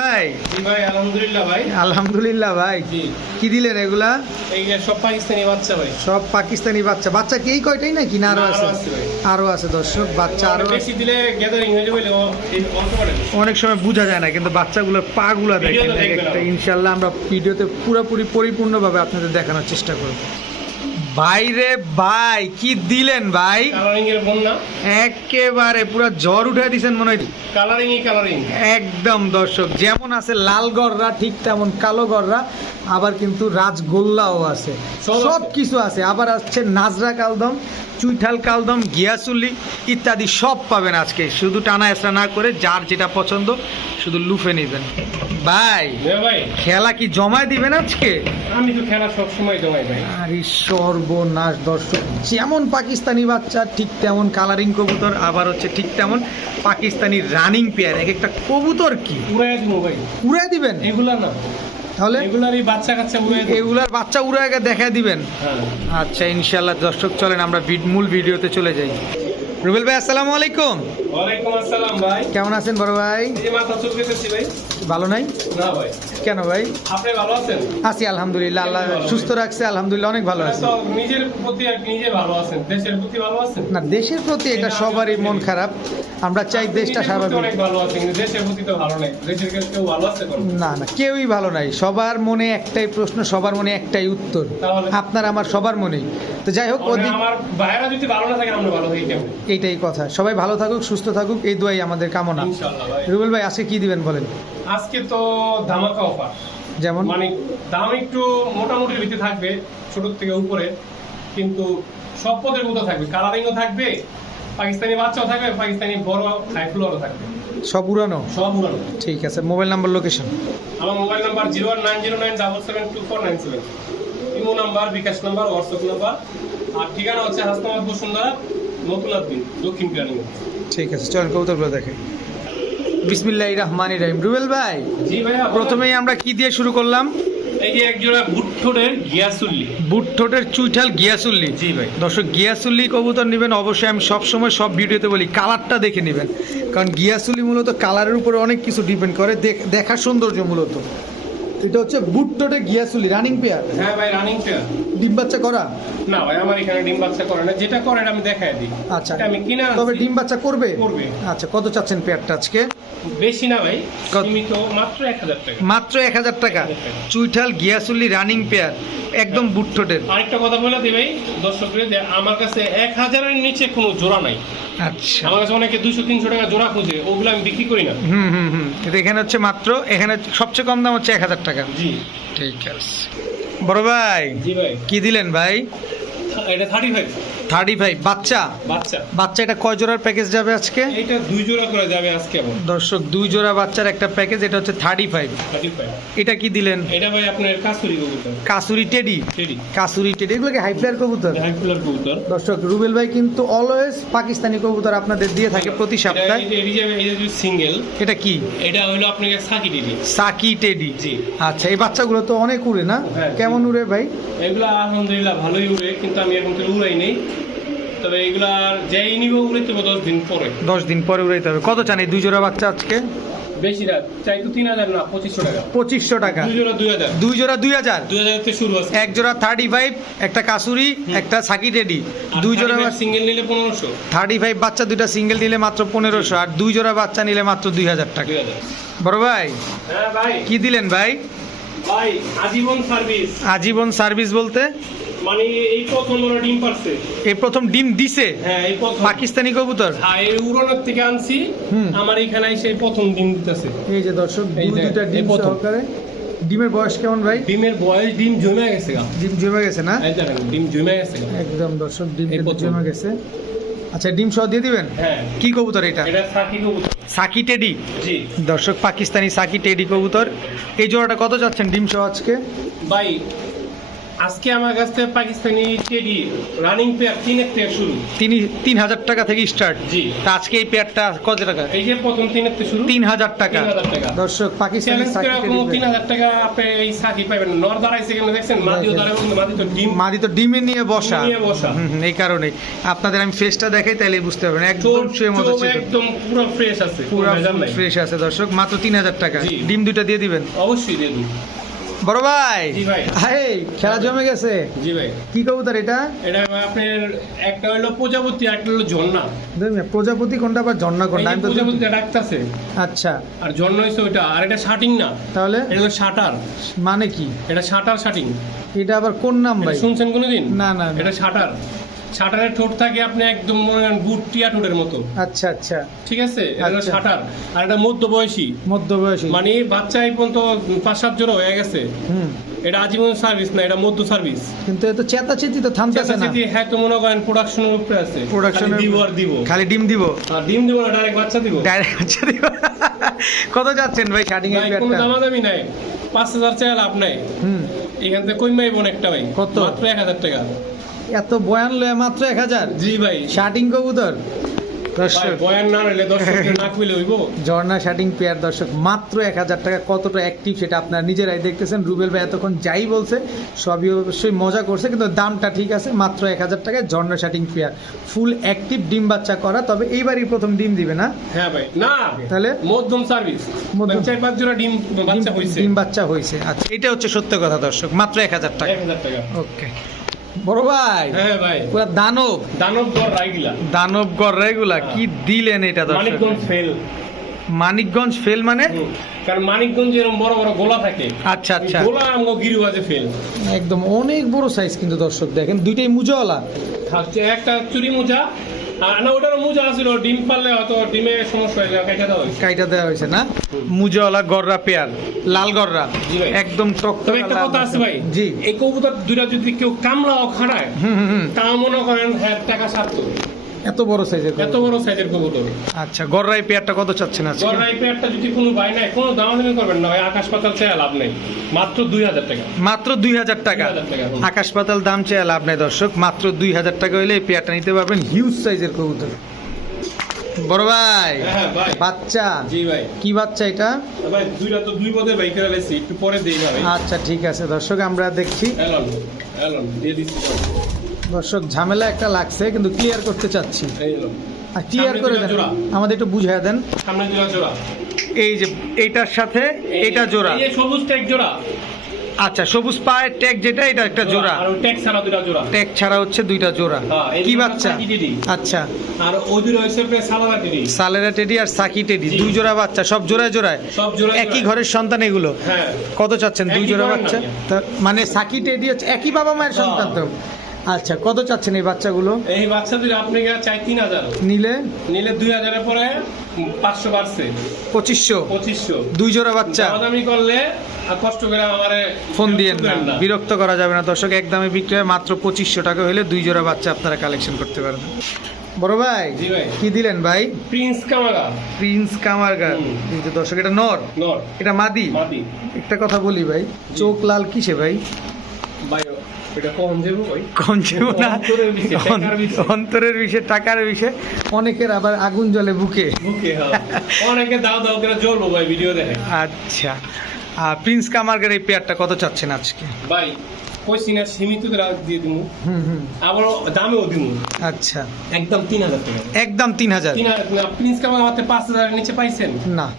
ভাই? ভাই আলহামদুলিল্লাহ ভাই। আলহামদুলিল্লাহ ভাই। কি দিলেন এগুলা? সব পাকিস্তানি বাচ্চা ভাই। সব পাকিস্তানি বাচ্চা। বাচ্চা কি এই কয়টাই নাকি? না আরও আরও আছে। আরও আছে দর্শক বাচ্চা আরও বেশি দিলে গ্যাদারিং হয়ে যাবে অনেক সময় বোঝা যায় না কিন্তু বাচ্চাগুলোর পা গুলা দেখেন। একটা। ইনশাল্লাহ আমরা ভিডিওতে পুরোপুরি পরিপূর্ণভাবে আপনাদের দেখানোর চেষ্টা করব। ভাইরে ভাই কি দিলেন ভাই? কালারিং এর বন্যা। একেবারে পুরো জ্বর উঠে দিছেন মনে হয়। কালারিং ই কালারিং। একদম দর্শক যেমন আছে লাল গররা ঠিক তেমন কালো গররা আবার কিন্তু রাজগোল্লাও আছে। সব কিছু আছে। আবার আসছে নাজরা কালদম চুইঠাল কালদম গিয়াসুল্লি ইত্যাদি সব পাবেন আজকে। শুধু টানা এসরা না করে যার যেটা পছন্দ শুধু লুফে নেবেন। ভাই খেলা কি জমায় দিবেন আজকে? আমি তো খেলা সব সময় জমাই ভাই। আরে সর্বনাশ দর্শক যেমন পাকিস্তানি বাচ্চা ঠিক তেমন কালারিং কবুতর আবার হচ্ছে ঠিক তেমন পাকিস্তানি রানিং পেয়ার। এক একটা কবুতর কি? উড়াই দিব ভাই। দিবেন? এগুলা না। তাহলে বাচ্চা কাচ্চা এগুলার বাচ্চা উড়ে আগে দেখা দিবেন। হ্যাঁ। আচ্ছা ইনশাল্লাহ দর্শক চলেন আমরা মূল ভিডিওতে চলে যাই। রুবেল ভাই আসসালামু আলাইকুম। ওয়ালাইকুম আসসালাম ভাই। কেমন আছেন বড় ভাই? এই মাথা চুলকেতেছি ভাই। ভালো নাই? না ভাই। কেন ভাই? আপনি ভালো আছেন? আছি আলহামদুলিল্লাহ আল্লাহ সুস্থ রাখছে আলহামদুলিল্লাহ অনেক ভালো আছে। নিজের প্রতি আর নিজে ভালো আছেন? দেশের প্রতি ভালো আছেন? না দেশের প্রতি এটা সবারই মন খারাপ। আমরা চাই দেশটা স্বাভাবিক। অনেক ভালো আছে কিন্তু দেশের প্রতি তো ভালো নেই। দেশের কেউ কেউ ভালো আছে না না কেউই ভালো নাই। সবার মনে একটাই প্রশ্ন সবার মনে একটাই উত্তর। আপনার আমার সবার মনেই। তো যাই হোক ওদিক আমার বাইরে যদি ভালো না থাকে আমরা ভালো থাকি এইটাই কথা। সবাই ভালো থাকুক সুস্থ থাকুক এই দোয়াই আমাদের কামনা। রুবেল ভাই আজকে কি দিবেন বলেন? আজকে তো ধামাকা অফার। যেমন? মানে দাম একটু মোটামুটির ভিতরে থাকবে ছোট থেকে উপরে। কিন্তু সব পদের মতো থাকবে। কালারিংও থাকবে পাকিস্তানি বাচ্চাও থাকবে পাকিস্তানি বড় হাইফ্লোরও থাকবে। সব উড়ানো সব উড়ানো ঠিক আছে মোবাইল নাম্বার লোকেশন আমার mobile number zero one nine zero nine double seven two four nine seven. Imo number bKash number WhatsApp number. আর ঠিকানা হচ্ছে হাসনাবাদ বসুন্ধরা নতুন আদমিন দক্ষিণ পিরানি ঠিক আছে চলেন কবুতরগুলো দেখে। বিসমিল্লাহ রহমান রহিম। রুবেল ভাই জি ভাইয়া প্রথমেই আমরা কি দিয়ে শুরু করলাম? এই যে গিয়াসুল্লি। চুইঠাল গিয়াসুল্লি। জি ভাই। দর্শক গিয়াসুল্লি কবুতর নেবেন অবশ্যই আমি সব সময় সব ভিডিওতে বলি কালারটা দেখে নেবেন। কারণ গিয়াসুল্লি মূলত কালারের উপরে অনেক কিছু ডিপেন্ড করে দেখ- দেখার সৌন্দর্য মূলত। এটা হচ্ছে বুট ঠোঁটে গিয়াসুলি রানিং পেয়ার। হ্যাঁ ভাই রানিং পেয়ার। ডিম বাচ্চা করা? না ভাই আমার এখানে ডিম বাচ্চা করে না। যেটা করে এটা আমি দেখাই দিই। আচ্ছা আমি কিনা তবে ডিম বাচ্চা করবে? করবে। আচ্ছা কত চাচ্ছেন পেয়ারটা আজকে? বেশি না ভাই? সীমিত মাত্র এক হাজার টাকা। মাত্র এক হাজার টাকা? 1000 টাকা। চুইঠাল গিয়াসুল্লি রানিং পেয়ার একদম বুট আরেকটা কথা বলে দিই ভাই দর্শকদের যে আমার কাছে এক হাজারের নিচে কোনো জোড়া নাই। আচ্ছা। আমার কাছে অনেকে দুশো তিনশো টাকা জোড়া খুঁজে ওগুলো আমি বিক্রি করি না। হুম হুম হুম। এটা এখানে হচ্ছে মাত্র এখানে সবচেয়ে কম দাম হচ্ছে এক হাজার টাকা। জি। ঠিক আছে। বড় ভাই কি দিলেন ভাই? এটা থার্টি ফাইভ থার্টি ফাইভ বাচ্চা? বাচ্চা। বাচ্চা এটা কয় জোড়ার প্যাকেজ যাবে আজকে? এইটা দুই জোড়া করে যাবে আজকে দর্শক দুই জোড়া বাচ্চার একটা প্যাকেজ এটা হচ্ছে থার্টি ফাইভ থার্টি ফাইভ এটা কি দিলেন? এটা ভাই আপনার কাস্তুরি কবুতর। কাসুরি টেডি? টেডি। কাসুরি টেডি। কবুতর? ফুলার কবুতর। দর্শক রুবেল ভাই কিন্তু অলওয়েজ পাকিস্তানি কবুতর আপনাদের দিয়ে থাকে প্রতি সপ্তাহে। সিঙ্গেল এটা কি? এটা হলো আপনাকে সাকি টেডি। সাকি টেডি। জি। আচ্ছা এই বাচ্চাগুলো তো অনেক উড়ে না? হ্যাঁ। কেমন উড়ে ভাই? এগুলা আলহামদুলিল্লাহ ভালোই উড়ে কিন্তু আমি এখন তো উড়াই নেই। তবে এগুলার যেই নিব উড়াইতে হবে দশ দিন পরে। দশ দিন পরে উড়াইতে হবে। কত চান এই দুই জোড়া বাচ্চা আজকে? বেশি রাত চাই তো তিন হাজার না পঁচিশশো টাকা। পঁচিশশো টাকা। দুই জোড়া দুই হাজার। দুই জোড়া দুই হাজার? দুই হাজার থেকে শুরু আছে। এক জোড়া থার্টি ফাইভ একটা কাসুরি একটা সাকি টেডি। দুই জোড়া সিঙ্গেল নিলে পনেরোশো। থার্টি ফাইভ বাচ্চা দুইটা সিঙ্গেল নিলে মাত্র পনেরোশো আর দুই জোড়া বাচ্চা নিলে মাত্র দুই হাজার টাকা। বড় ভাই হ্যাঁ ভাই। কি দিলেন ভাই? ভাই আজীবন সার্ভিস আজীবন সার্ভিস বলতে? মানে এই প্রথম ওরা ডিম পারছে। এই প্রথম ডিম দিছে? হ্যাঁ এই প্রথম। পাকিস্তানি কবুতর? হ্যাঁ এই উড়ানোর থেকে আনছি। আমার এখানে এসে প্রথম ডিম দিতেছে। এই যে দর্শক এই দুইটা ডিম। সহকারে। ডিমের বয়স কেমন ভাই? ডিমের বয়স ডিম জমে গেছে ডিম জমে গেছে না? ডিম জমে গেছে একদম দর্শক ডিম। জমে গেছে। আচ্ছা ডিম সহ দিয়ে দিবেন? হ্যাঁ। কি কবুতর এটা? এটা সাকি কবুতর। সাকি টেডি? জি। দর্শক পাকিস্তানি সাকি টেডি কবুতর। এই জোড়াটা কত যাচ্ছেন ডিম সহ আজকে? ভাই আজকে আমার কাছ থেকে পাকিস্তানি টেডি রানিং পেয়ার তিনের থেকে শুরু। তিন তিন হাজার টাকা থেকে স্টার্ট জি। তা আজকে এই পেয়ারটা কত টাকা? এই যে প্রথম তিনের থেকে শুরু। তিন হাজার টাকা। দর্শক পাকিস্তানি তিন হাজার টাকা আপনি এই সাকি পাইবেন নর দাঁড়াইছে কেন দেখছেন? দেখেন। দাঁড়াবে কিন্তু মাটি তো ডিম। মাদি তো ডিমে নিয়ে বসা। নিয়ে বসা। হুম, হুম, এই কারণে আপনাদের আমি ফেসটা দেখাই তাহলে বুঝতে পারবেন। একদম সে মতো চোখ একদম পুরো ফ্রেশ আছে। পুরো। ফ্রেশ আছে দর্শক। মাত্র তিন হাজার টাকা। ডিম দুইটা দিয়ে দিবেন। অবশ্যই দিয়ে দিন বড় ভাই? জি ভাই। খেলা জমে গেছে। জি ভাই। কি কবুতর এটা? এটা আপনার একটা হলো প্রজাপতি একটা হলো ঝর্ণা। প্রজাপতি কোনটা আবার ঝর্ণা কোনটা? আমি তো প্রজাপতিটা ডাকতেছে। আচ্ছা। আর ঝর্ণা হইছে ওইটা। আর এটা শাটিং না। তাহলে? এটা হলো শাটার। মানে কি? এটা শাটার শাটিং। এটা আবার কোন নাম ভাই? শুনছেন কোনোদিন? না, না, না। এটা শাটার। শাটারের ঠোঁট থাকে আপনি একদম মনে করেন বুট টিয়া ঠোঁটের মতো। আচ্ছা আচ্ছা। ঠিক আছে? এটা আচ্ছা। শাটার। আর এটা মধ্য বয়সী মধ্যবয়সী। মানে বাচ্চা এই পর্যন্ত পাঁচ সাত জোড়া হয়ে গেছে। হুম। এটা আজীবন সার্ভিস না এটা মধ্য সার্ভিস কিন্তু এ তো চেতাচেতি তো থামতেছে না। হ্যাঁ তো মনে করেন প্রোডাকশনের উপরে আছে। প্রোডাকশন দিব আর দিব। খালি ডিম দিব? আর ডিম দিব না ডাইরেক্ট বাচ্চা দিব। ডাইরেক্ট আচ্ছা দিব। কত যাচ্ছেন ভাই শার্টিং এর ভাই কোনো দামাদামি নাই। পাঁচ হাজার চাই লাভ নাই। হুম। এখান থেকে কইমাই বোন একটা ভাই। কত? মাত্র এক হাজার টাকা। এত বয়ান লয় মাত্র এক হাজার। জি ভাই। শার্টিং কবুতর। ঝর্ণা শার্টিং পেয়ার দর্শক মাত্র এক হাজার টাকা কতটা অ্যাক্টিভ সেটা আপনারা নিজেরাই দেখতেছেন। রুবেল ভাই এতক্ষণ যাই বলছে সবই অবশ্যই মজা করছে কিন্তু দামটা ঠিক আছে মাত্র এক হাজার টাকায় ঝর্ণা শার্টিং পেয়ার ফুল অ্যাক্টিভ ডিম বাচ্চা করা তবে এইবারই প্রথম ডিম দিবে না? হ্যাঁ ভাই। না তাহলে? মধ্যম সার্ভিস মধ্যম। চার পাঁচ জোড়া ডিম বাচ্চা হইছে। ডিম বাচ্চা হয়েছে আচ্ছা এটা হচ্ছে সত্য কথা দর্শক মাত্র এক হাজার টাকা। ওকে বড় ভাই হ্যাঁ ভাই। পুরা দানব। দানবগড় দানবগড় দানব কি দিলেন এটা দর্শক? মানিকগঞ্জ ফেল। মানিকগঞ্জ ফেল মানে? কারণ মানিকগঞ্জ এরকম বড় বড় গোলা থাকে। আচ্ছা আচ্ছা। গোলা আমগো গিরিবাজে ফেল। একদম অনেক বড় সাইজ কিন্তু দর্শক দেখেন দুইটাই মুজাওয়ালা। থাকছে একটা চুরি মোজা না মোজা ডিম পারলে হয়তো ডিমে সমস্যা হয়ে যাবে দেওয়া হয়েছে। কাইটা দেওয়া হয়েছে না? মুজাওয়ালা গররা পেয়ার লাল গররা। একদম টক তবে একটা কথা আছে ভাই জি। এই কবুতর দুইটা যদি কেউ কামলাও খাড়ায় হুম হুম হুম। তা মনে করেন হ্যাঁ টাকা সারতো। এত বড় সাইজের এত বড় সাইজের কবুতর আচ্ছা গররাই পেয়ারটা কত চাচ্ছেন আজকে? গড়াই পেয়ারটা যদি কোনো ভাই নাই কোনো দামাদামি করবেন না ভাই আকাশ পাতাল চেয়ে লাভ নেই। মাত্র দুই হাজার টাকা। মাত্র দুই হাজার টাকা। 2,000 টাকা। আকাশ পাতাল দাম চেয়ে লাভ নাই দর্শক মাত্র দুই হাজার টাকা হইলে এই পেয়ারটা নিতে পারবেন হিউজ সাইজের কবুতর। বড় ভাই হ্যাঁ ভাই। বাচ্চা? জি ভাই। কি বাচ্চা এটা? ভাই দুইটা তো দুই পদে বাইক লাইছি একটু পরে দেই ভাই। আচ্ছা ঠিক আছে দর্শক আমরা দেখছি। এলন এলন দিয়ে দিচ্ছি। দর্শক ঝামেলা একটা লাগছে কিন্তু ক্লিয়ার করতে চাচ্ছি। আর ক্লিয়ার করে দেন জোড়া। আমাদের একটু বুঝাই দেন। সামনে দুটা জোড়া। এই যে এইটার সাথে এটা জোড়া। এই সবুজ ট্যাগ জোড়া। আচ্ছা সবুজ পায়ের ট্যাগ যেটা এটা একটা জোড়া। আর ট্যাগ ছাড়া দুটা জোড়া। ট্যাগ ছাড়া হচ্ছে দুইটা জোড়া। হ্যাঁ, কি বাচ্চা? আচ্ছা। আর ওই টেডি সালেরা টেডি আর সাকি টেডি দুই জোড়া বাচ্চা সব জোড়ায় জোড়ায়। সব জোড়া একই ঘরের সন্তান এগুলো? হ্যাঁ। কত চাচ্ছেন? দুই জোড়া বাচ্চা? তা মানে সাকি টেডি হচ্ছে একই বাবা মায়ের হ্যাঁ। সন্তান তো? আচ্ছা কত চাচ্ছেন এই বাচ্চাগুলো? এই বাচ্চা দুটো আপনি চাই তিন হাজার। নিলে? নিলে দুই হাজারের পরে পাঁচশো বাড়ছে। পঁচিশশো? পঁচিশশো। দুই জোড়া বাচ্চা? দামাদামি করলে আর কষ্ট করে আমারে ফোন দিয়েন না। বিরক্ত করা যাবে না দর্শক। একদমে বিক্রি হয় মাত্র পঁচিশশো টাকা হলে দুই জোড়া বাচ্চা আপনারা কালেকশন করতে পারবেন বড় ভাই কি দিলেন ভাই? প্রিন্স কামাগা প্রিন্স। এই যে দর্শক এটা নর? নর। এটা মাদি? মাটি একটা কথা বলি ভাই চোখ লাল কিসে ভাই? কম যাব ভাই। না? অন্তরের বিষয়, টাকার বিষয়। অনেকের আবার আগুন জ্বলে বুকে। হ্যাঁ। অনেকে দাও দাও করে জ্বলবো ভাই ভিডিও দেখে। আচ্ছা। আর প্রিন্স কামারগার এই পেয়ারটা কত চাচ্ছেন আজকে? ভাই কইছি না সীমিত রাখ দিয়ে দিমু। আবার দামেও দিমু। আচ্ছা। একদম তিন হাজার টাকা। একদম তিন হাজার? তিন হাজার প্রিন্স কামাগা মাত্র পাঁচ হাজারের নিচে পাইছেন? না।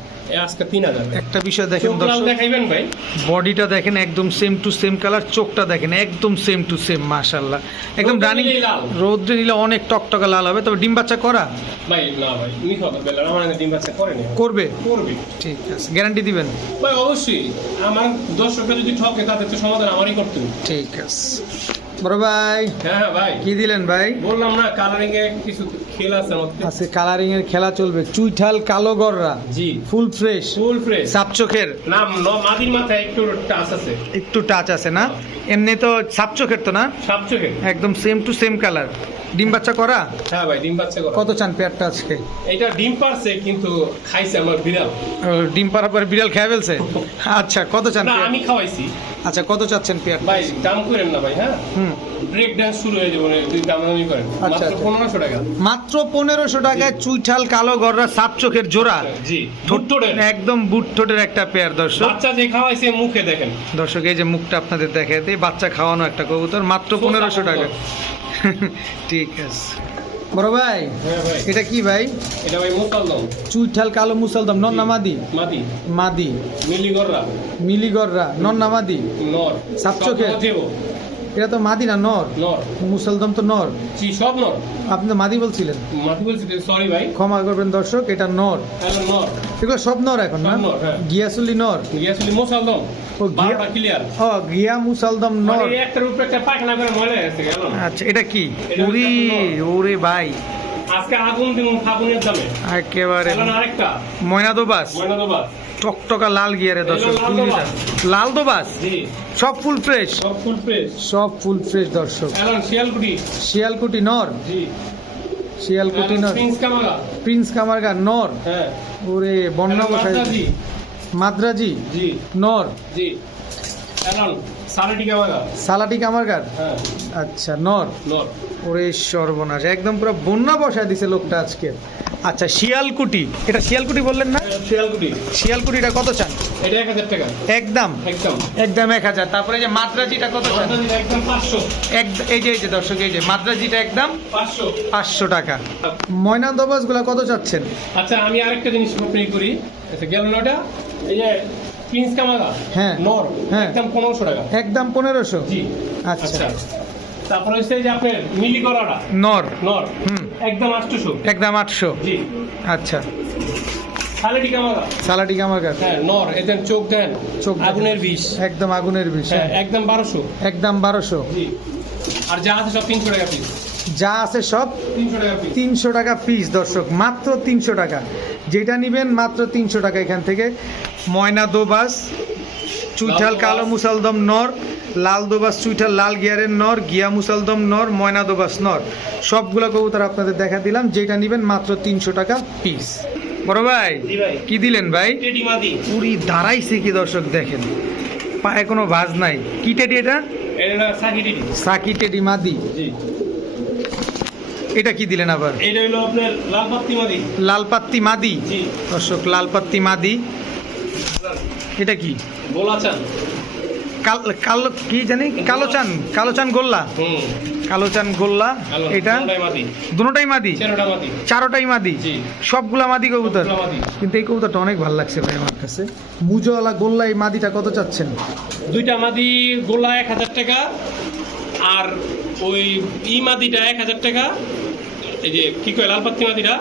আজকে তিন হাজার একটা বিষয় দেখেন দেখাইবেন ভাই। বডিটা দেখেন একদম সেম টু সেম কালার চোখটা দেখেন একদম সেম টু সেম মাশাল্লাহ একদম রানিং রৌদ্রে নিলে অনেক টকটকা লাল হবে। তবে ডিম বাচ্চা করা? ভাই না ভাই ডিম বাচ্চা করেনি। করবে? করবে। ঠিক আছে। গ্যারান্টি দিবেন? ভাই অবশ্যই। আমার দর্শকরা যদি ঠকে তাদের তো সমাধান আমারই করতে ঠিক আছে। বড় ভাই হ্যাঁ হ্যাঁ ভাই। কি দিলেন ভাই? বললাম না কালারিং এর কিছু খেলা আছে কালারিং এর খেলা চলবে। চুইঠাল কালো গররা। জি। Full fresh. Full fresh. সাপ চোখের। না মাদির মাথায় একটু টাচ আছে। একটু টাচ আছে না? এমনি তো সাপ চোখের তো না? সাপ চোখের। একদম সেম টু সেম কালার ডিম বাচ্চা করা? হ্যাঁ ভাই ডিম বাচ্চা করা। কত চান পেয়ারটা আজকে? এটা ডিম পারছে কিন্তু খাইছে আমার বিড়াল। ডিম পাড়ার পরে বিড়াল খেয়ে ফেলছে? আচ্ছা কত চান না আমি খাওয়াইছি। আচ্ছা কত চাচ্ছেন পেয়ার? ভাই দাম করেন না ভাই হ্যাঁ? হুম। ব্রেক ডান্স শুরু হয়ে যাবে মানে দাম দামি করেন। আচ্ছা, মাত্র আচ্ছা। পনেরোশো টাকা। মাত্র পনেরোশো টাকায় চুইঠাল কালো গররা সাপ চোখের জোড়া। জি ঠোঁটের একদম বুট ঠোঁটের একটা পেয়ার দর্শক। বাচ্চা যে খাওয়াইছে মুখে দেখেন। দর্শক এই যে মুখটা আপনাদের দেখে দিই বাচ্চা খাওয়ানো একটা কবুতর মাত্র সোজা পনেরোশো টাকা। কবুতর। ঠিক আছে। বড় ভাই হ্যাঁ এটা কি ভাই? এটা ভাই মুসাল্লাম চুইঠাল কালো মুসলদম নন্না মাদি? মাদি। মাদি। মিলিগররা মিলিগররা নন্না মাদি? নর। সাপ চোখের? সব দেবো এটা তো মাদি না নর? নর। মুসলদম তো নর? জি সব নর। আপনি তো মাদি বলছিলেন। মাদি বলছি সরি ভাই। ক্ষমা করবেন দর্শক এটা নর। নর। এগুলো সব নর এখন না? নর, হ্যাঁ। গিয়াসুলি নর। গিয়াছিলি মুসাল্লাম ও, গিয়া- ক্লিয়ার ও গিয়া মুসলদম নর। মানে একটার উপরে একটা পায়খানা করে গেছে গেল আচ্ছা এটা কি? ওরে ওরে ভাই। আজকে আগুন দিন ফাগুনের দামে। একেবারে ময়না দোবাস ময়না দেবা টকটকা লাল গিয়ারে দর্শক লাল দোবাস। সব ফুল ফ্রেশ? সব ফুল ফ্রেশ। সব ফুল ফ্রেশ দর্শক। শিয়ালকুটি। শিয়ালকুটি নর? শিয়ালকুটি নর। প্রিন্স কামারগা। নর? হ্যাঁ। ওরে বন্যা বসাই মাদ্রাজি, নর? জি। সালাটি কামারগার হ্যাঁ। আচ্ছা নর? ওরে সর্বনাশ একদম পুরো বন্যা বসায় দিছে লোকটা আজকে। আচ্ছা শিয়ালকুটি এটা শিয়ালকুটি বললেন না? শিয়ালকুটি। শিয়ালকুটিটা কত চান? এটা এক হাজার টাকা। একদম? একদম। একদম এক হাজার। তারপরে এই যে মাদ্রাজিটা কত চান? একদম পাঁচশো। এক এই যে এই যে দর্শক এই যে মাদ্রাজিটা একদম পাঁচশো। পাঁচশো টাকা। ময়না দবাসগুলা কত চাচ্ছেন? আচ্ছা আমি আরেকটা জিনিস করি। আচ্ছা গেল না ওটা এই যে প্রিন্স কামালা হ্যাঁ। নর হ্যাঁ। একদম পনেরোশো টাকা। একদম পনেরোশো? জি। আচ্ছা। আচ্ছা। তারপরে হচ্ছে যে আপনার মিলি করাটা নর নর হুম। একদম আটশোশো। একদম আটশো। জি। আচ্ছা। সালেটি সালাটি হ্যাঁ নর চোখ দেন চোখ আগুনের বিষ। একদম আগুনের বিষ হ্যাঁ একদম বারোশো। একদম বারোশো। জি। আর যা আছে সব তিনশো টাকা পিস যা আছে সব তিনশো টাকা তিনশো টাকা পিস দর্শক মাত্র তিনশো টাকা। যেটা নিবেন মাত্র তিনশো টাকা এখান থেকে। ময়না দোবাস চুইঠাল কালো মুসালদম নর লাল দোবাস চুইঠাল লাল গিয়ারের নর গিয়া মুসালদম নর ময়না দোবাস নর। সবগুলো কবুতর আপনাদের দেখা দিলাম যেটা নিবেন মাত্র তিনশো টাকা পিস বড় ভাই কি দিলেন ভাই? মাদি। পুরি দাঁড়াইছে কি দর্শক দেখেন। পায়ে কোনো ভাজ নাই। কি টেডি এটা? সাকি টেডি। মাদি। এটা কি দিলেন আবার? এটা হলো আপনার লাল পাত্তি মাদি। লালপাত্তি মাদি। দর্শক লালপাত্তি মাদি। এটা কি? চান কাল কালো কি জানি? কালোচান কালোচান গোল্লা। হুম। কালোচান গোল্লা এটা দুটাই মাদি। চারোটাই মাদি? সবগুলা মাদি কবুতর? কিন্তু এই কবুতরটা অনেক ভালো লাগছে ভাই আমার কাছে। মুজোওয়ালা গোল্লা এই মাদিটা কত চাচ্ছেন? দুইটা মাদি গোল্লা এক হাজার টাকা আর ওই ই মাদিটা এক হাজার টাকা এই যে কি কয় লাল পাত্তি মাদিটা?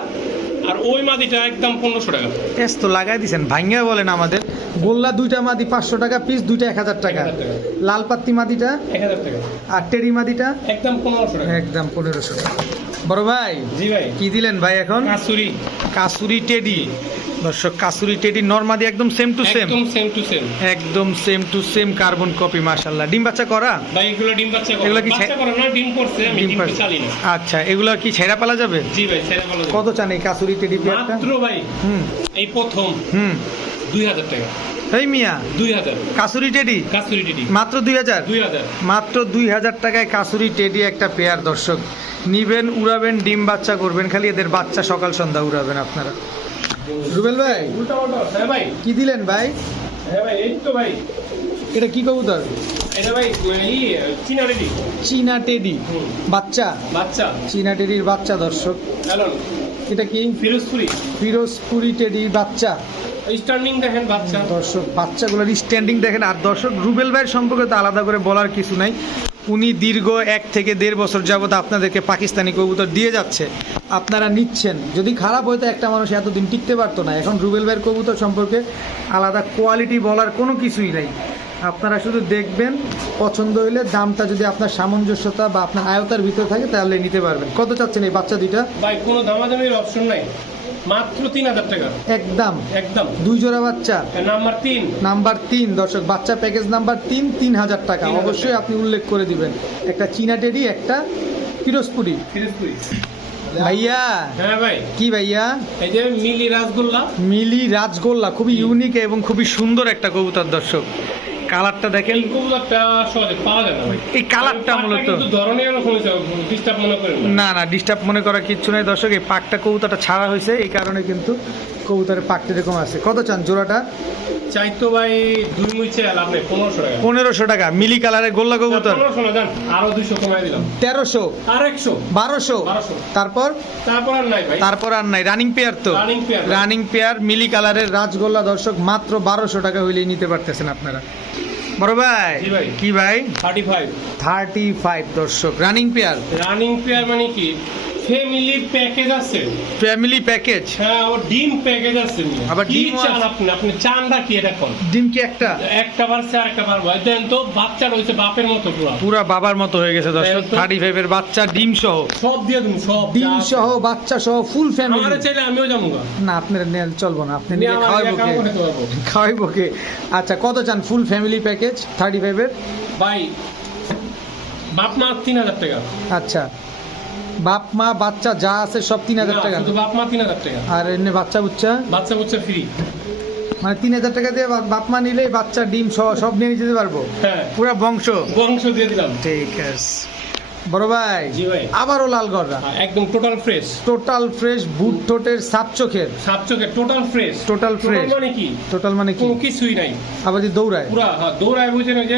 আর ওই মাদিটা একদম পনেরোশো টাকা। এস তো লাগাই দিছেন ভাঙ্গে বলেন আমাদের। গোল্লা দুইটা মাদি পাঁচশো টাকা পিস দুইটা এক হাজার টাকা। 1000 টাকা। লালপাত্তি মাদিটা এক হাজার টাকা। আর টেরি মাদিটা একদম পনেরোশো টাকা। একদম পনেরোশো টাকা। বড় ভাই জি ভাই। কি দিলেন ভাই এখন? কাসুরি। কাসুরি টেডি। দর্শক কাসুরি টেডি নর্মাদি একদম সেম টু সেম একদম সেম টু সেম একদম same to same carbon copy মাশাল্লাহ ডিম বাচ্চা করা? ভাই এগুলো ডিম বাচ্চা করে। এগুলো কি বাচ্চা করে না ডিম করছে আমি ডিম চালি না। আচ্ছা এগুলো কি ছেঁড়া পালা যাবে? জি ভাই ছেড়ে বলো কত চান এই কাসুরি টেডি পেয়ারটা? মাত্র ভাই হুম। এই প্রথম হুম। দুই হাজার টাকা। এই মিয়া দুই হাজার। কাসুরি টেডি? কাসুরি টিডি। মাত্র দুই হাজার? দুই হাজার। মাত্র দুই হাজার টাকায় কাসুরি টেডি একটা পেয়ার দর্শক। নিবেন উড়াবেন ডিম বাচ্চা করবেন খালি এদের বাচ্চা সকাল সন্ধ্যা উড়াবেন আপনারা। রুবেল ভাই হ্যাঁ ভাই। কি দিলেন ভাই? হ্যাঁ ভাই এই তো ভাই। এটা কি কবুতর? এটা ভাই চীনা রেডি চীনা টেডি। বাচ্চা? বাচ্চা। চীনা টেডির বাচ্চা দর্শক। এটা কি? ফিরোজপুরি। ফিরোজপুরি টেডির বাচ্চা। স্টার্নিং দেখেন বাচ্চা। দর্শক, বাচ্চাগুলোর স্ট্যান্ডিং দেখেন। আর দর্শক, রুবেল ভাইয়ের সম্পর্কে তো আলাদা করে বলার কিছু নাই। উনি দীর্ঘ এক থেকে দেড় বছর যাবত আপনাদেরকে পাকিস্তানি কবুতর দিয়ে যাচ্ছে। আপনারা নিচ্ছেন। যদি খারাপ হয়তো একটা মানুষ এতদিন টিকতে পারতো না। এখন রুবেল ভাইয়ের কবুতর সম্পর্কে আলাদা কোয়ালিটি বলার কোনো কিছুই নাই। আপনারা শুধু দেখবেন পছন্দ হইলে দামটা যদি আপনার সামঞ্জস্যতা বা আপনার আয়তার ভিতরে থাকে তাহলে নিতে পারবেন। কত চাচ্ছেন এই বাচ্চা দুইটা? ভাই কোনো দামাদামির অপশন নাই। মাত্র তিন হাজার টাকা। একদম। একদম। দুই জোড়া বাচ্চা। নাম্বার তিন। নাম্বার তিন দর্শক বাচ্চা প্যাকেজ নাম্বার তিন তিন হাজার টাকা। অবশ্যই আপনি উল্লেখ করে দিবেন। একটা চীনা টেডি একটা পিরোজপুরি পিরোজপুরি ভাইয়া হ্যাঁ ভাই। কি ভাইয়া? এই যে মিলি মিলি রাজগোল্লা খুবই ইউনিক এবং খুবই সুন্দর একটা কবুতর দর্শক। কালারটা দেখেন। এই কালারটা মূলত না। না না ডিস্টার্ব মনে করা কিচ্ছু নাই। দর্শক এই পাকটা কবুতরটা ছাড়া হয়েছে এই কারণে কিন্তু কবুতরের পাকটা এরকম আছে। কত চান জোড়াটা? চাইতো ভাই দুই মুই চেয়াল আপনি পনেরোশো টাকা। পনেরোশো টাকা মিলি কালারের গোল্লা কবুতর। পনেরোশো না যান আরও দুইশো কমাই দিলাম। তেরোশো? আর একশো? বারোশো? তারপর? তারপর আর নাই ভাই। তারপর আর নাই রানিং পেয়ার তো। Running pair। রানিং পেয়ার মিলি কালারের রাজগোল্লা দর্শক মাত্র বারোশো টাকা হইলেই নিতে পারতেছেন আপনারা। বড় ভাই ভাই। কি ভাই? থার্টি ফাইভ থার্টি ফাইভ দর্শক রানিং পেয়ার রানিং পেয়ার মানে কি? ফ্যামিলি প্যাকেজ আছে। ফ্যামিলি প্যাকেজ হ্যাঁ ও ডিম প্যাকেজ আছে। আবার কি ডিমও চান। আপনি? আপনি চানটা কি এটা কোন? ডিম কি একটা? একটা বার সে আরেকটা বার ভাই দেন তো বাচ্চা রয়েছে বাপের মতো পুরো। পুরা বাবার মতো হয়ে গেছে দর্শক। একদম। থার্টি ফাইভের বাচ্চা ডিম সহ। সব দিয়ে দিন সব ডিম সহ বাচ্চা সহ ফুল ফ্যামিলি আমারে চাইলে আমিও যাব না আপনার নেল চলবো না। আপনি নিয়ে খাওয়াইবো কে? খাওয়াইবো কে? আচ্ছা কত চান ফুল ফ্যামিলি প্যাকেজ থার্টি ফাইভের ভাই বাপ মা তিন হাজার টাকা। আচ্ছা। বাপ মা বাচ্চা যা আছে সব তিন হাজার টাকা। শুধু বাপ মা তিন হাজার টাকা। আর এমনি বাচ্চা বুচ্চা? বাচ্চা বুচ্চা ফ্রি মানে তিন হাজার টাকা দিয়ে বাপমা বাপ মা নিলে বাচ্চা ডিম সহ সব নিয়ে যেতে পারব? হ্যাঁ। পুরা বংশ? বংশ দিয়ে দিলাম। ঠিক আছে। বড় ভাই আবারও হ্যাঁ, একদম টোটাল ফ্রেশ টোটাল ফ্রেশ বুট ঠোঁটের সাত চোখের। Total fresh. মানে কি? টোটাল মানে কি? কিছুই নাই। আবার যে দৌড়ায়। পুরা হ্যাঁ, দৌড়ায় বুঝেন ওই যে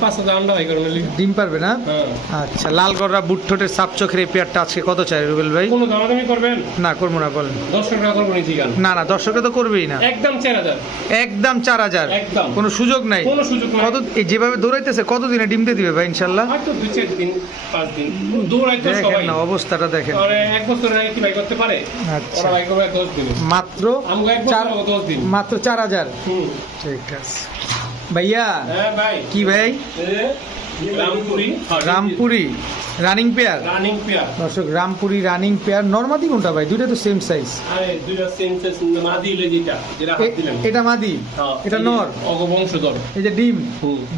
পাঁচ হাজার আন্ডা হয় কারণে ডিম পারবে না? হ্যাঁ। আচ্ছা লালগড়রা বুট ঠোঁটের সাত চোখের এই পেয়ারটা আজকে কত চাই রুবেল ভাই? কোনো দামাদামি করবেন? না করব না বলেন। করব না না দর্শকে তো করবেই না। একদম চার হাজার। একদম চার হাজার। কোনো সুযোগ নাই। কোনো সুযোগ কত যেভাবে দৌড়াইতেছে কতদিনে ডিম দিয়ে দিবে ভাই ইনশাল্লাহ? দুই চার দিন পাঁচ দিন। দৌড়ায় সবাই। না অবস্থাটা দেখেন। এক বছর আগে কি ভাই করতে পারে? আচ্ছা। ওরা ভাই করবে দশ দিন। মাত্র এক চার বছর দশ দিন। মাত্র চার হাজার? ঠিক আছে। ভাইয়া? হ্যাঁ ভাই। কি ভাই? রামপুরি। রামপুরি। রানিং পেয়ার রানিং পেয়ার দর্শক রামপুরি রানিং পেয়ার নর্মাদি কোনটা ভাই? দুইটা তো সেম সাইজ আরে দুইটা সেন্সেস মাদি হইলে যেটা যেটা হাত দিলেন। এটা মাদি? হ্যাঁ, এটা নর? অগ বংশধর। এই যে ডিম?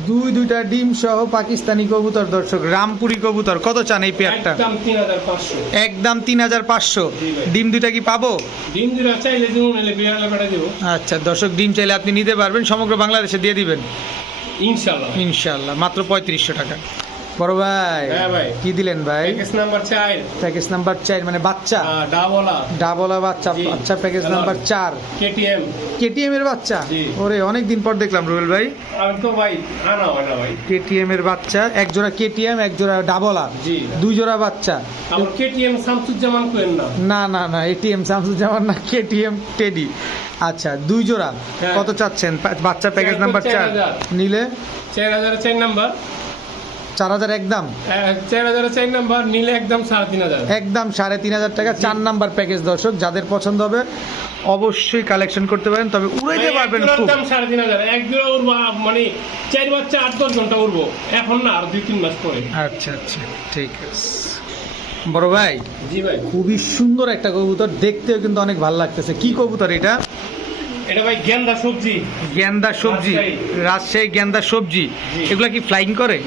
দুই দুইটা ডিম সহ পাকিস্তানি কবুতর দর্শক রামপুরি কবুতর। কত চান এই পেয়ারটা একদম তিন হাজার পাঁচশো। একদম তিন হাজার পাঁচশো। জি ভাই। ডিম দুইটা কি পাবো? দিন দিরা চাইলে যেমন এলে বিড়ালে বেড়া দেবো। আচ্ছা দর্শক ডিম চাইলে আপনি নিতে পারবেন সমগ্র বাংলাদেশে দিয়ে দিবেন। ইনশাল্লাহ ইনশাল্লাহ মাত্র পঁয়ত্রিশশো টাকা। বড় ভাই হ্যাঁ ভাই। কি দিলেন ভাই? প্যাকেজ নাম্বার চার। প্যাকেজ নাম্বার চার মানে বাচ্চা। ডাবলা। ডাবলা বাচ্চা। বাচ্চা প্যাকেজ নাম্বার চার। কেটিএম। কেটিএম এর বাচ্চা? ওরে অনেক দিন পর দেখলাম রুবেল ভাই। আমি তো ভাই আনা না ভাই। কেটিএম এর বাচ্চা এক জোড়া কেটিএম এক জোড়া ডাবলা দুই জোড়া বাচ্চা। আমার কেটিএম শামসুজ্জামান করেন না? না না না এটিএম শামসুজ্জামান না কেটিএম টেডি। আচ্ছা দুই জোড়া। হ্যাঁ। কত চাচ্ছেন? বাচ্চা প্যাকেজ নাম্বার চার চার। নিলে? চার হাজার চার নাম্বার। চার হাজার একদম? চার হাজার চার নাম্বার নিলে একদম সাড়ে তিন হাজার। একদম সাড়ে তিন হাজার টাকা চার নাম্বার প্যাকেজ দর্শক যাদের পছন্দ হবে অবশ্যই কালেকশন করতে পারেন তবে উড়াইতে পারবেন খুব। দাম সাড়ে তিন হাজার। এক জোড়া উড়বো মানে চার বাচ্চা আট দশ ঘণ্টা উড়বো। এখন না আর দুই তিন মাস পরে। আচ্ছা আচ্ছা ঠিক আছে। বড় ভাই জি ভাই। খুবই সুন্দর একটা কবুতর দেখতেও কিন্তু অনেক ভালো লাগতেছে। কি কবুতর এটা? এটা ভাই গেন্দা সবজি। গেন্দা সবজি রাজশাহী। গেন্দা সবজি। এগুলা কি ফ্লাইং করে?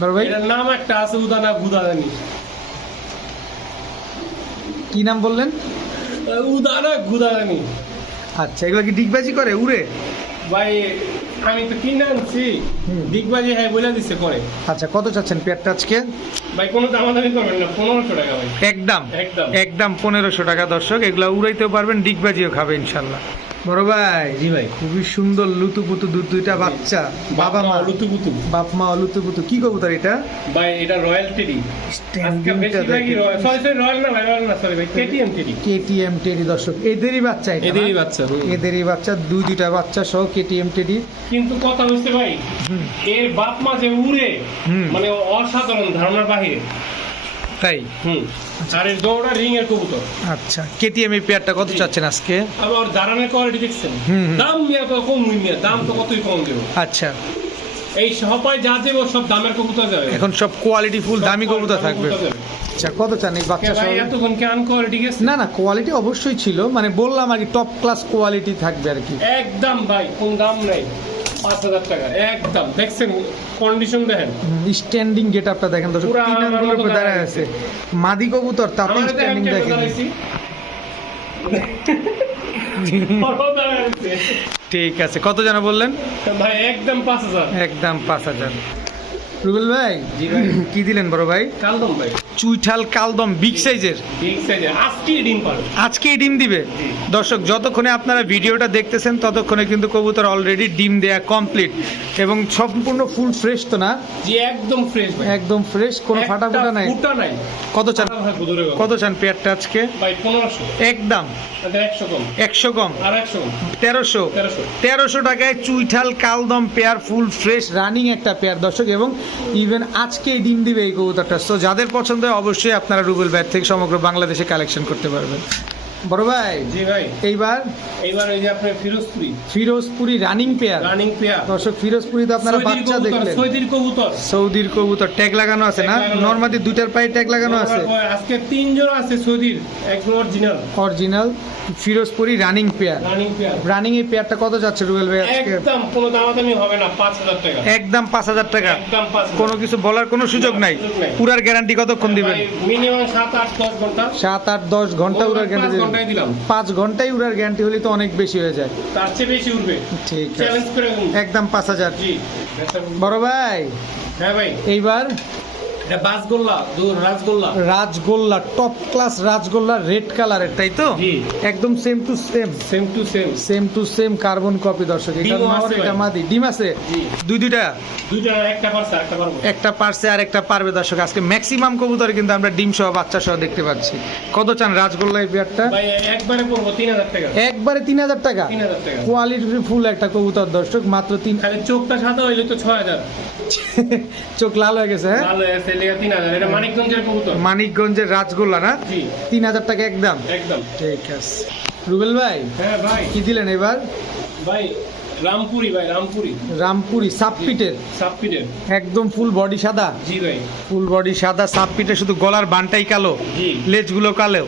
বড় ভাই। এটার নাম একটা আছে উদানা গুদাদানি কি নাম বললেন? উদানা গুদাদানি আচ্ছা এগুলা কি ডিগবাজি করে উড়ে? ভাই আমি তো কিনে আনছি। ডিগবাজি হ্যাঁ বলে দিচ্ছে করে। আচ্ছা কত চাচ্ছেন পেয়ারটা আজকে? ভাই কোনো দামাদামি করবেন না পনেরোশো টাকা ভাই। একদম। একদম। একদম পনেরোশো টাকা দর্শক এগুলা উড়াইতেও পারবেন ডিগবাজিও খাবে ইনশাল্লাহ। বড় ভাই। জি ভাই। খুবই সুন্দর লুতুপুতু দুইটা বাচ্চা। বাবা মা লুতু বুতু বাপ মা লুতুপুতু। কি কবুতর এটা? ভাই এটা রয়্যাল স্ট্যান্ডিংটা রয়্যাল না ভাই রয়্যাল না সরি ভাই কেটিএম টেডি। কেটিএম টেডি দর্শক। এদেরই বাচ্চা এটা এদেরই বাচ্চা এদেরই বাচ্চা দুই দুইটা বাচ্চা সহ কেটিএম টেডি। কিন্তু কথা হচ্ছে ভাই হুম। এর বাপ মা যে উড়ে মানে অসাধারণ ধারণার বাহিরে। তাই? হুম। আর এর দৌড়া রিং এর কবুতর। আচ্ছা। কেটিএম এই পেয়ারটা কত চাচ্ছেন আজকে? আবার দাঁড়ানোর কোয়ালিটি দেখছেন। দাম মিয়া তো কম মিয়া দাম তো কতই কম দেবো। আচ্ছা। এই সবাই যা দেবো সব দামের কবুতর যাবে। এখন সব কোয়ালিটি ফুল দামি কবুতর থাকবে। আচ্ছা কত চান এই বাচ্চা সহ? এতক্ষণ কি আনকোয়ালিটি গেছে? না না কোয়ালিটি অবশ্যই ছিল। মানে বললাম আর কি টপ ক্লাস কোয়ালিটি থাকবে আর কি। একদম ভাই কোন দাম নেই। পাঁচ হাজার টাকা। একদম দেখছেন কন্ডিশন দেখেন। স্ট্যান্ডিং গেট আপটা দেখেন দর্শক তিন আঙ্গুলের উপর দাঁড়ায় দাঁড়ায় আছে। মাদি কবুতর তাতে স্ট্যান্ডিং দেখেন। দাঁড়াইছি বড় দাঁড়াইছে। ঠিক আছে কত যেন বললেন? ভাই একদম পাঁচ হাজার। একদম পাঁচ হাজার। রুবেল ভাই কি দিলেন বড় ভাই? কালদম ভাই। চুইঠাল কালদম বিগ সাইজের বিগ সাইজের আজকে ডিম পাবে আজকে ডিম দিবে? দর্শক যতক্ষণে আপনারা ভিডিওটা দেখতেছেন ততক্ষণে কিন্তু কবুতর অলরেডি ডিম দেয়া কমপ্লিট এবং সম্পূর্ণ ফুল ফ্রেশ তো না? জি একদম ফ্রেশ ভাই। একদম ফ্রেশ কোনো ফাটা ফাটা নাই। ফুটা নাই। কত চান। কত চান পেয়ারটা আজকে? ভাই পনেরোশো। একদম। একশো কম। একশো কম? আর একশো কম। তেরোশো? তেরোশো। তেরোশো টাকায় চুইঠাল কালদম পেয়ার ফুল ফ্রেশ রানিং একটা পেয়ার দর্শক। এবং ইভেন আজকেই ডিম দিবে এই কবুতরটা। তো যাদের পছন্দ অবশ্যই আপনারা রুবেল ব্যাট থেকে সমগ্র বাংলাদেশে কালেকশন করতে পারবেন। বড় ভাই জি ভাই। এইবার? এইবার এই যে আপনার Ferozepuri. Ferozepuri running pair running pair দর্শক ফিরোজপুরি তো আপনারা বাচ্চা দেখলেন। সৈদির কবুতর। সৌদির কবুতর ট্যাগ লাগানো আছে না? নর্মালি দুইটার পায়ে ট্যাগ লাগানো আছে। আজকে তিনজন আছে সৌদির একদম original original Ferozepuri running pair running pair running এই পেয়ারটা কত যাচ্ছে রুবেল ভাই আজকে? একদম কোনো দামাদামি হবে না পাঁচ হাজার টাকা। একদম পাঁচ হাজার টাকা। একদম পাঁচ কোনো কিছু বলার কোনো সুযোগ নাই। পুরার গ্যারান্টি কতক্ষণ দিবেন? মিনিমাম সাত আট দশ ঘণ্টা। সাত আট দশ ঘণ্টা উড়ার গ্যারান্টি ঘন্টায় দিলাম। পাঁচ ঘন্টায় উড়ার গ্যারান্টি হলে তো অনেক বেশি হয়ে যায়। তার চেয়ে বেশি উঠবে ঠিক আছে। চ্যালেঞ্জ করে একদম পাঁচ হাজার। জি। বড় ভাই। হ্যাঁ ভাই। এইবার এটা রাজগোল্লা রাজগোল্লা টপ ক্লাস রাজগোল্লা রেড কালারের তাই তো? একদম same to same same to same same to same carbon copy দর্শক। এটা নর এটা মাদি। ডিম আছে? দুই দুইটা? দুইটা একটা পারছে একটা পারব। একটা পারছে আর একটা পারবে দর্শক। আজকে ম্যাক্সিমাম কবুতর কিন্তু আমরা ডিম সহ বাচ্চা সহ দেখতে পাচ্ছি। কত চান রাজগোল্লা এই পেয়ারটা একবারে পড়ব তিন হাজার টাকা। একবারে টাকা? কোয়ালিটি ফুল একটা কবুতর দর্শক মাত্র তিন চোখটা সাদা হইলে তো ছয় হাজার। চোখ লাল হয়ে গেছে হ্যাঁ? ভালো আছে লেগে তিন হাজার। এটা মানিকগঞ্জের কবুতর। মানিকগঞ্জের রাজগোল্লা না? তিন হাজার টাকা একদম? একদম। ঠিক আছে। রুবেল ভাই হ্যাঁ ভাই। কি দিলেন এবার? ভাই রামপুরি ভাই রামপুরি। রামপুরি সাবপিটের সাবপিডের একদম ফুল বডি সাদা? জি ভাই। ফুল বডি সাদা সাবপিটে শুধু গলার বানটাই কালো? লেজগুলো কালো?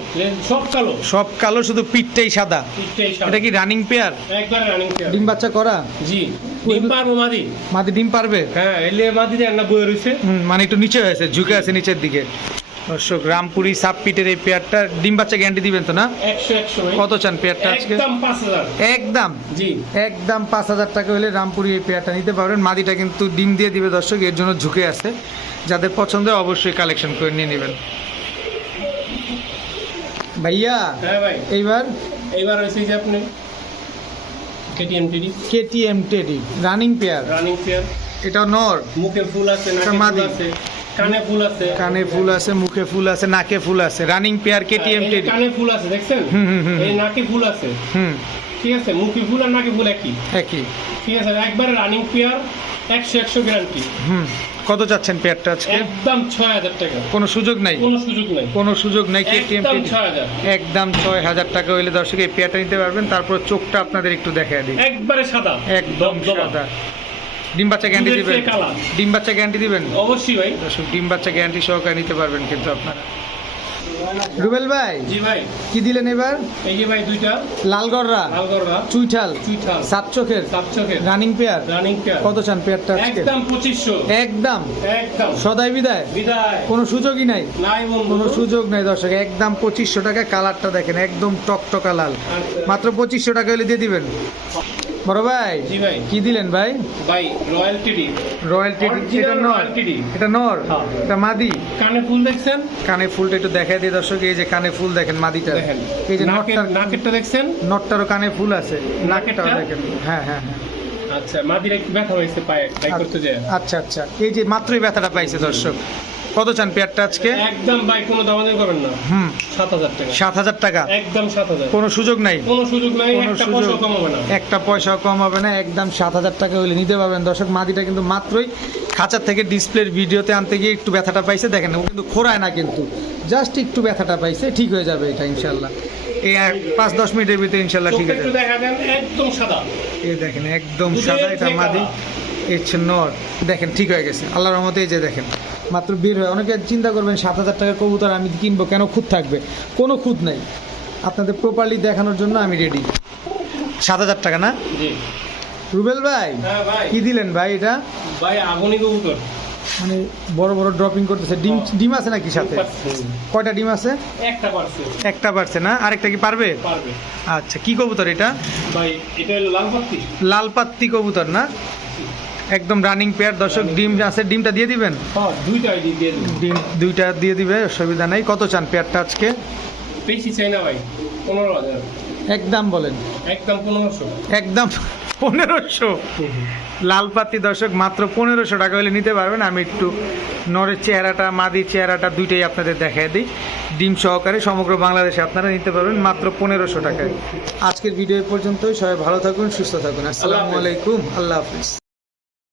সব কালো। সব কালো শুধু পিঠটাই সাদা? পিঠটাই সাদা। এটা কি রানিং পেয়ার একবারে রানিং পেয়ার ডিম বাচ্চা করা? জি। ডিম পারব মাদি। মাদি ডিম পারবে? হ্যাঁ এলে মাদি দেন না বয়ে রয়েছে মানে একটু নিচে হয়েছে ঝুঁকে আছে নিচের দিকে। দর্শক রামপুরি সাবপিটের এই পেয়ারটা ডিম বাচ্চা গ্যারান্টি দিবেন তো না? কত চান পেয়ারটা আজকে? একদম একদম? জি। একদম পাঁচ হাজার টাকা হলে রামপুরি এই পেয়ারটা নিতে পারবেন। মাদিটা কিন্তু ডিম দিয়ে দিবে দর্শক এর জন্য ঝুঁকে আছে। যাদের পছন্দ হয় অবশ্যই কালেকশন করে নিয়ে নেবেন। ভাইয়া হ্যাঁ ভাই। এইবার? এইবার হয়েছে যে আপনি কেটিএম টিডি KTM teddy running pair running pair এটা নর। মুখে ফুল আছে নাকে। ফুল আছে। কানে ফুল আছে। কানে ফুল আছে মুখে ফুল আছে নাকে ফুল আছে। রানিং পেয়ার কেটিএম টেডি কানে ফুল আছে দেখছেন? এই নাকে ফুল আছে। হুম। ঠিক আছে মুখে ফুল আর নাকে ফুল একই। একই। ঠিক আছে একবারে রানিং পেয়ার একশো একশো গ্যারান্টি হুম। কত চাচ্ছেন পেয়ারটা আজকে? একদম ছয় হাজার টাকা। কোনো সুযোগ নাই? কোনো সুযোগ নাই। কোনো সুযোগ নাই কেটিএম একদম টেডি ছয় হাজার। একদম ছয় হাজার টাকা হইলে দর্শক এই পেয়ারটা নিতে পারবেন। তারপর চোখটা আপনাদের একটু দেখা দিই। একবারে সাদা। একদম সাদা। ডিম বাচ্চা গ্যারান্টি দিবেন? ডিম বাচ্চা গ্যারান্টি দিবেন? অবশ্যই ভাই। ডিম বাচ্চা গ্যারান্টি সহকারে নিতে পারবেন কিন্তু আপনারা। রুবেল ভাই জি ভাই। কি দিলেন এবার? এই যে ভাই দুইটা। লালগড়রা লালগড়রা। চুইঠাল চুইঠাল। সাত চোখের সাতচকের রানিং পেয়ার রানিং পেয়ার কত চান পেয়ারটা আজকে? একদম পঁচিশশো। একদম। একদম। সদাই বিদায়। বিদায়। কোনো সুযোগই নাই। নাই বন্ধু। কোনো সুযোগ নাই দর্শক। একদম পঁচিশশো টাকা কালারটা দেখেন একদম টকটকা লাল। আচ্ছা। মাত্র পঁচিশশো টাকা হলে দিয়ে দিবেন। বড় ভাই জি ভাই। কি দিলেন ভাই? ভাই রয়্যাল টিডি রয়্যালটি Original এটা নর এটা নর। এটা মাদি। কানে ফুল দেখছেন? কানে ফুলটা একটু দেখাই দিয়ে দর্শক এই যে কানে ফুল দেখেন মাদিটা। দেখেন। এই যে নটটার নাকেরটা দেখছেন? নটটারও কানে ফুল আছে। নাকেরটাও দেখেন। হ্যাঁ হ্যাঁ হ্যাঁ। আচ্ছা মাদির একটু ব্যথা হয়েছে পায়ে করতে যায়। আচ্ছা আচ্ছা। এই যে মাত্রই ব্যথাটা পাইছে দর্শক। কত চান পেয়ারটা আজকে? একদম ভাই কোনো দামাদামি করবেন না। হুম। সাত হাজার টাকা। সাত হাজার টাকা? একদম সাত হাজার। কোনো সুযোগ নাই? কোনো সুযোগ নাই একটা পয়সা কম হবে না। একটা পয়সা কম হবে না একদম সাত হাজার টাকা হলে নিতে পারবেন। দর্শক মাদিটা কিন্তু মাত্রই খাঁচার থেকে ডিসপ্লের ভিডিওতে আনতে গিয়ে একটু ব্যথাটা পাইছে। দেখেন ও কিন্তু খোরায় না কিন্তু। জাস্ট একটু ব্যথাটা পাইছে ঠিক হয়ে যাবে এটা ইনশাল্লাহ এই পাঁচ দশ মিনিটের ভিতরে ইনশাল্লাহ ঠিক হয়ে দেন একদম সাদা। এই দেখেন একদম সাদা এটা মাদি হচ্ছে নর দেখেন ঠিক হয়ে গেছে। আল্লাহর রহমতে এই যে দেখেন মাত্র বের হয় অনেকে চিন্তা করবেন সাত হাজার টাকার কবুতর আমি কিনবো কেন খুদ থাকবে? কোনো খুদ নাই। আপনাদের প্রপারলি দেখানোর জন্য আমি রেডি সাত হাজার টাকা না? রুবেল ভাই হ্যাঁ ভাই। কি দিলেন ভাই এটা? ভাই আগুনি কবুতর। মানে বড় বড় ড্রপিং করতেছে। ডিম ডিম আছে নাকি সাথে? কয়টা ডিম আছে? একটা পারছে। একটা পারছে না? আরেকটা কি পারবে? পারবে। আচ্ছা কি কবুতর এটা? ভাই এটা হলো লাল পাত্তি লাল পাত্তি কবুতর না? একদম রানিং পেয়ার দর্শক ডিম আছে ডিমটা দিয়ে দিবেন? হ্যাঁ দুইটা দিয়ে ডিম দুইটা দিয়ে দিবে অসুবিধা নাই। কত চান পেয়ারটা আজকে? বেশি চাই না ভাই পনেরো হাজার। একদম বলেন। একদম পনেরোশো। একদম পনেরোশো। লাল পাত্তি দর্শক মাত্র পনেরোশো টাকা হলে নিতে পারবেন। আমি একটু নরের চেহারাটা মাদির চেহারাটা দুইটাই আপনাদের দেখাই দিই। ডিম সহকারে সমগ্র বাংলাদেশে আপনারা নিতে পারবেন মাত্র পনেরোশো টাকায়। আজকের ভিডিও পর্যন্তই। সবাই ভালো থাকুন সুস্থ থাকুন। আসসালামু। আলাইকুম। আল্লাহ হাফিজ।